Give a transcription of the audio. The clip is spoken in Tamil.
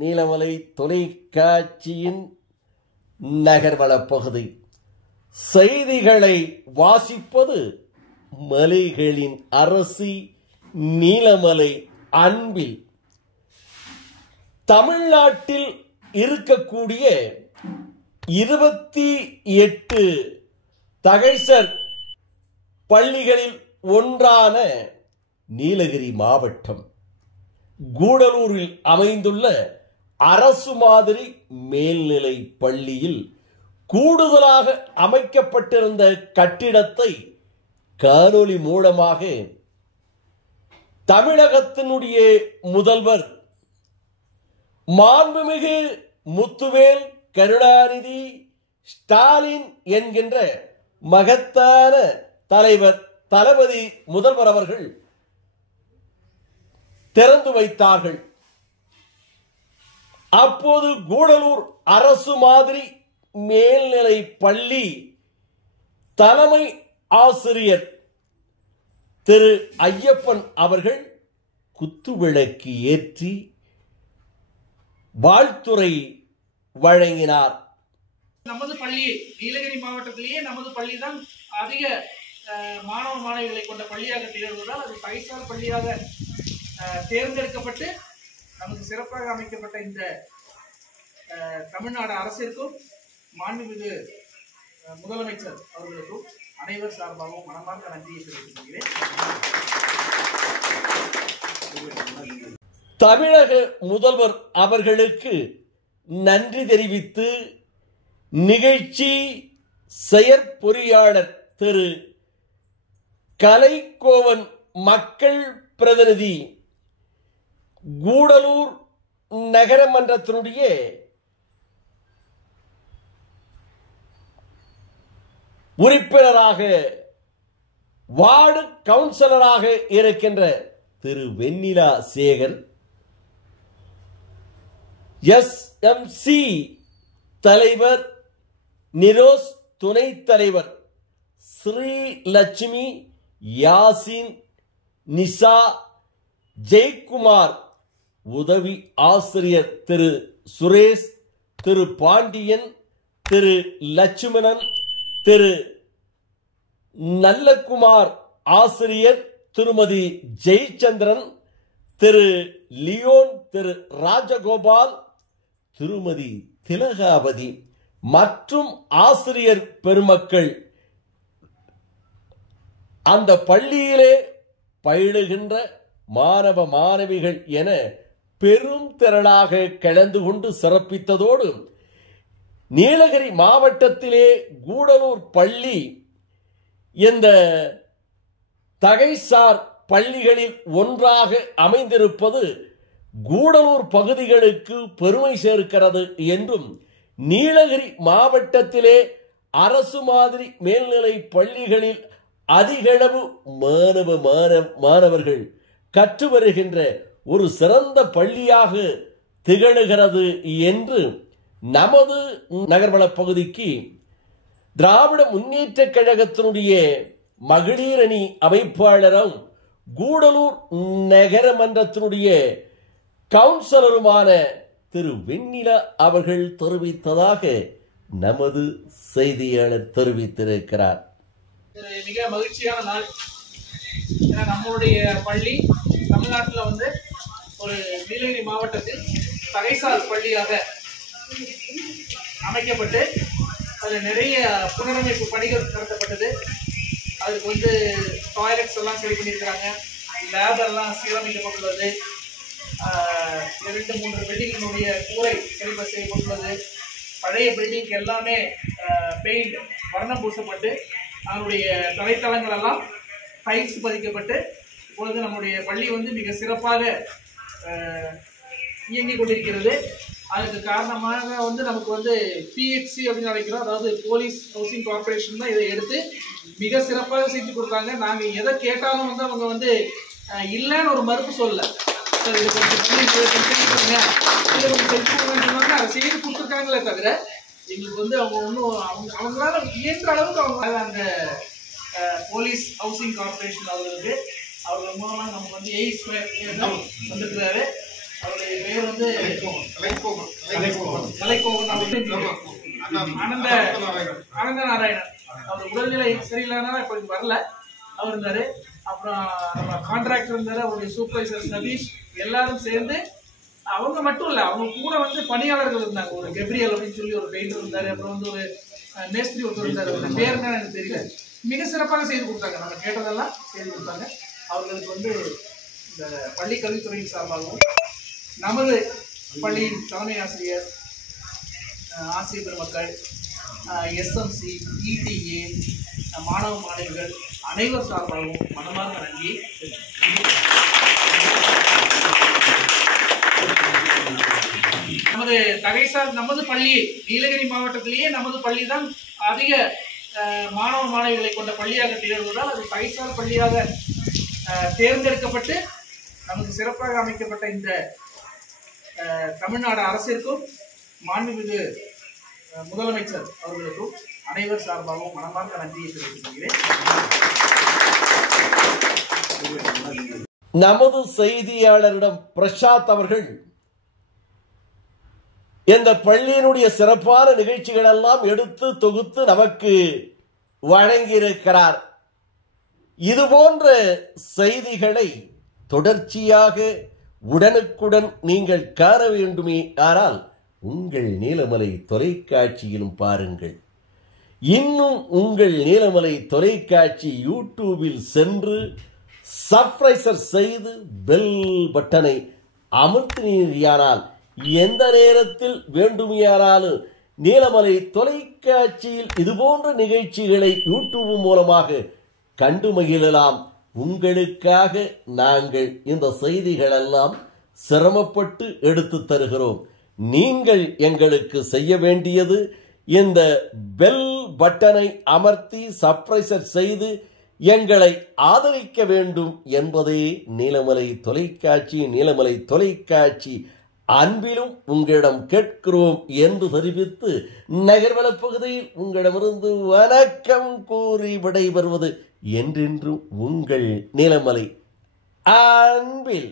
நீலமலை தொலைக்காட்சியின் நகர்வளப் பகுதி. செய்திகளை வாசிப்பது மலைகளின் அரசி நீலமலை அன்பில். தமிழ்நாட்டில் இருக்கக்கூடிய 28 தகைசர் பள்ளிகளில் ஒன்றான நீலகிரி மாவட்டம் கூடலூரில் அமைந்துள்ள அரசு மாதிரி மேல்நிலை பள்ளியில் கூடுதலாக அமைக்கப்பட்டிருந்த கட்டிடத்தை காணொளி மூலமாக தமிழகத்தினுடைய முதல்வர் மாண்புமிகு முத்துவேல் கருணாநிதி ஸ்டாலின் என்கின்ற மகத்தான தலைவர் தளபதி முதல்வர் அவர்கள் திறந்து வைத்தார்கள். அப்போது கூடலூர் அரசு மாதிரி மேல்நிலை பள்ளி தலைமை ஆசிரியர் திரு ஐயப்பன் அவர்கள் குத்துவிளக்கு ஏற்றி வாழ்த்துரை வழங்கினார். நமது பள்ளி நீலகிரி மாவட்டத்திலேயே நமது பள்ளி தான் அதிக மாணவ மாணவிகளை கொண்ட பள்ளியாக திகழ்வதால் அது தகைசால் பள்ளியாக தேர்ந்தெடுக்கப்பட்டு நமக்கு சிறப்பாக அமைக்கப்பட்ட இந்த தமிழ்நாடு அரசிற்கும் மாண்புமிகு முதலமைச்சர் அவர்களுக்கும் அனைவர் சார்பாகவும் மனமார்ந்த நன்றியை தெரிவித்துக் கொள்கிறேன். தமிழக முதல்வர் அவர்களுக்கு நன்றி தெரிவித்து நிகழ்ச்சி செயற்பொறியாளர் திரு கலைக்கோவன் மக்கள் பிரதிநிதி கூடலூர் நகரமன்றத்தினுடைய உறுப்பினராக வார்டு கவுன்சிலராக இருக்கின்ற திரு வெண்ணிலா சேகர், எஸ்எம்சி தலைவர் நிரோஸ், துணைத் தலைவர் ஸ்ரீலட்சுமி, யாசின், நிசா, ஜெயக்குமார், உதவி ஆசிரியர் திரு சுரேஷ், திரு பாண்டியன், திரு லட்சுமணன், திரு நல்லகுமார், ஆசிரியர் திருமதி ஜெயச்சந்திரன், திரு லியோன், திரு ராஜகோபால், திருமதி திலகாவதி மற்றும் ஆசிரியர் பெருமக்கள், அந்த பள்ளியிலே பயிலுகின்ற மாணவ மாணவிகள் என பெரும் திரளாக கலந்து கொண்டு சிறப்பித்ததோடு நீலகிரி மாவட்டத்திலே கூடலூர் பள்ளி இந்த தகைசார் பள்ளிகளில் ஒன்றாக அமைந்திருப்பது கூடலூர் பகுதிகளுக்கு பெருமை சேர்க்கிறது என்றும், நீலகிரி மாவட்டத்திலே அரசு மாதிரி மேல்நிலை பள்ளிகளில் அதிகளவு மாணவர்கள் கற்று வருகின்ற ஒரு சிறந்த பள்ளியாக திகழ்கிறது என்று நமது நகர்வளப் பகுதிக்கு திராவிட முன்னேற்ற கழகத்தினுடைய மகளிர் அணி அமைப்பாளரும் கூடலூர் நகரமன்றத்தினுடைய கவுன்சிலருமான திரு வெண்ணிலா அவர்கள் தெரிவித்ததாக நமது செய்தியாளர் தெரிவித்திருக்கிறார். மிக மகிழ்ச்சியான நாள். ஏன்னா நம்மளுடைய பள்ளி தமிழ்நாட்டில் ஒரு நீலகிரி மாவட்டத்தில் தகைசால் பள்ளியாக அமைக்கப்பட்டு அதில் நிறைய புனரமைப்பு பணிகள் நடத்தப்பட்டது. அதுக்கு டாய்லெட்ஸ் எல்லாம் சரி பண்ணியிருக்கிறாங்க, லேப் எல்லாம் சீரமைக்கப்பட்டுள்ளது, 2-3 பில்டிங்கினுடைய கூரை சரி செய்யப்பட்டுள்ளது. பழைய பில்டிங்க்கு எல்லாமே பெயிண்ட் வர்ணம் பூசப்பட்டு அதனுடைய தரைத்தளங்கள் எல்லாம் டைல்ஸ் பதிக்கப்பட்டு இப்பொழுது நம்முடைய பள்ளி மிக சிறப்பாக இயங்கிக் கொண்டிருக்கிறது. அதுக்கு காரணமாக நமக்கு பிஹெச்சி அப்படின்னு நினைக்கிறோம், அதாவது போலீஸ் ஹவுசிங் கார்பரேஷன் தான் இதை எடுத்து மிக சிறப்பாக செஞ்சு கொடுத்தாங்க. நாங்கள் எதை கேட்டாலும் அவங்க இல்லைன்னு ஒரு மறுப்பு சொல்லலை. சார் இதை கொஞ்சம் செஞ்சுருக்காங்க, இதை கொஞ்சம் செஞ்சு கொடுங்க, அதை செய்து கொடுத்துருக்காங்களே தவிர எங்களுக்கு அவங்க ஒன்றும் அவங்களால இயன்ற அளவுக்கு அவங்க அந்த போலீஸ் ஹவுசிங் கார்பரேஷன் அவர்கள் மூலமாக நமக்கு 8 ஸ்கொயர் வந்திருக்கிறாரு. அவருடைய பெயர் வந்து கலைக்கோவன் ஆனந்த நாராயணன். அவர் உடல்நிலை சரியில்லைனால இப்போ வரல, அவர் இருந்தாரு. அப்புறம் நம்ம கான்ட்ராக்டர் இருந்தாரு, அவருடைய சூப்பர்வைசர் சதீஷ், எல்லாரும் சேர்ந்து அவங்க மட்டும் இல்லை, அவங்க கூட வந்து பணியாளர்கள் இருந்தாங்க. ஒரு கெப்ரியல் அப்படின்னு சொல்லி ஒரு பெயிண்டர் இருந்தாரு, அப்புறம் வந்து ஒரு மேஸ்திரி ஒருத்தர் இருந்தாரு, பேர் என்ன எனக்கு தெரியல. மிக சிறப்பாக செய்து கொடுத்தாங்க, நம்ம கேட்டதெல்லாம் செய்து கொடுத்தாங்க. அவர்களுக்கு வந்து இந்த பள்ளி கல்வித்துறையின் சார்பாகவும் நமது பள்ளியின் தலைமை ஆசிரியர், ஆசிரியர் பெருமக்கள், எஸ்எம்சி, இடிஏ, மாணவ மாணவிகள் அனைவர் சார்பாகவும் மனமார்ந்த நன்றி. நமது தகைசார் நமது பள்ளி நீலகிரி மாவட்டத்திலேயே நமது பள்ளி தான் அதிக மாணவ மாணவிகளை கொண்ட பள்ளியாக திகழ்வதால் அது தகைசார் பள்ளியாக தேர்ந்தெடுக்கப்பட்டு நமக்கு சிறப்பாக அமைக்கப்பட்ட இந்த தமிழ்நாடு அரசிற்கும் மாண்புமிகு முதலமைச்சர் அவர்களுக்கும் அனைவர் சார்பாகவும் மனமார்ந்த நன்றியை தெரிவித்துக் கொள்கிறேன். நமது செய்தியாளரிடம் பிரசாத் அவர்கள் இந்த பள்ளியினுடைய சிறப்பான நிகழ்ச்சிகள் எல்லாம் எடுத்து தொகுத்து நமக்கு வழங்கியிருக்கிறார். இதுபோன்ற செய்திகளை தொடர்ச்சியாக உடனுக்குடன் நீங்கள் காண வேண்டுமே ஆனால் உங்கள் நீலமலை தொலைக்காட்சியிலும் பாருங்கள். இன்னும் உங்கள் நீலமலை தொலைக்காட்சி யூடியூபில் சென்று சப்ஸ்கிரைப் செய்து பெல் பட்டனை அமர்த்தினீர்களானால் எந்த நேரத்தில் வேண்டுமையானாலும் நீலமலை தொலைக்காட்சியில் இதுபோன்ற நிகழ்ச்சிகளை யூடியூப் மூலமாக கண்டு மகிழலாம். உங்களுக்காக நாங்கள் இந்த செய்திகள் எல்லாம் சிரமப்பட்டு எடுத்து தருகிறோம். நீங்கள் எங்களுக்கு செய்ய வேண்டியது இந்த பெல் பட்டனை அமர்த்தி சப்ஸ்கிரைப் செய்து எங்களை ஆதரிக்க வேண்டும் என்பதே நீலமலை தொலைக்காட்சி அன்பிலும் உங்களிடம் கேட்கிறோம் என்று தெரிவித்து நகர்வளப் பகுதியில் உங்களிடமிருந்து வணக்கம் கூறி விடைபெறுவது என்றென்றும் உங்கள் நீலமலை அன்பில்.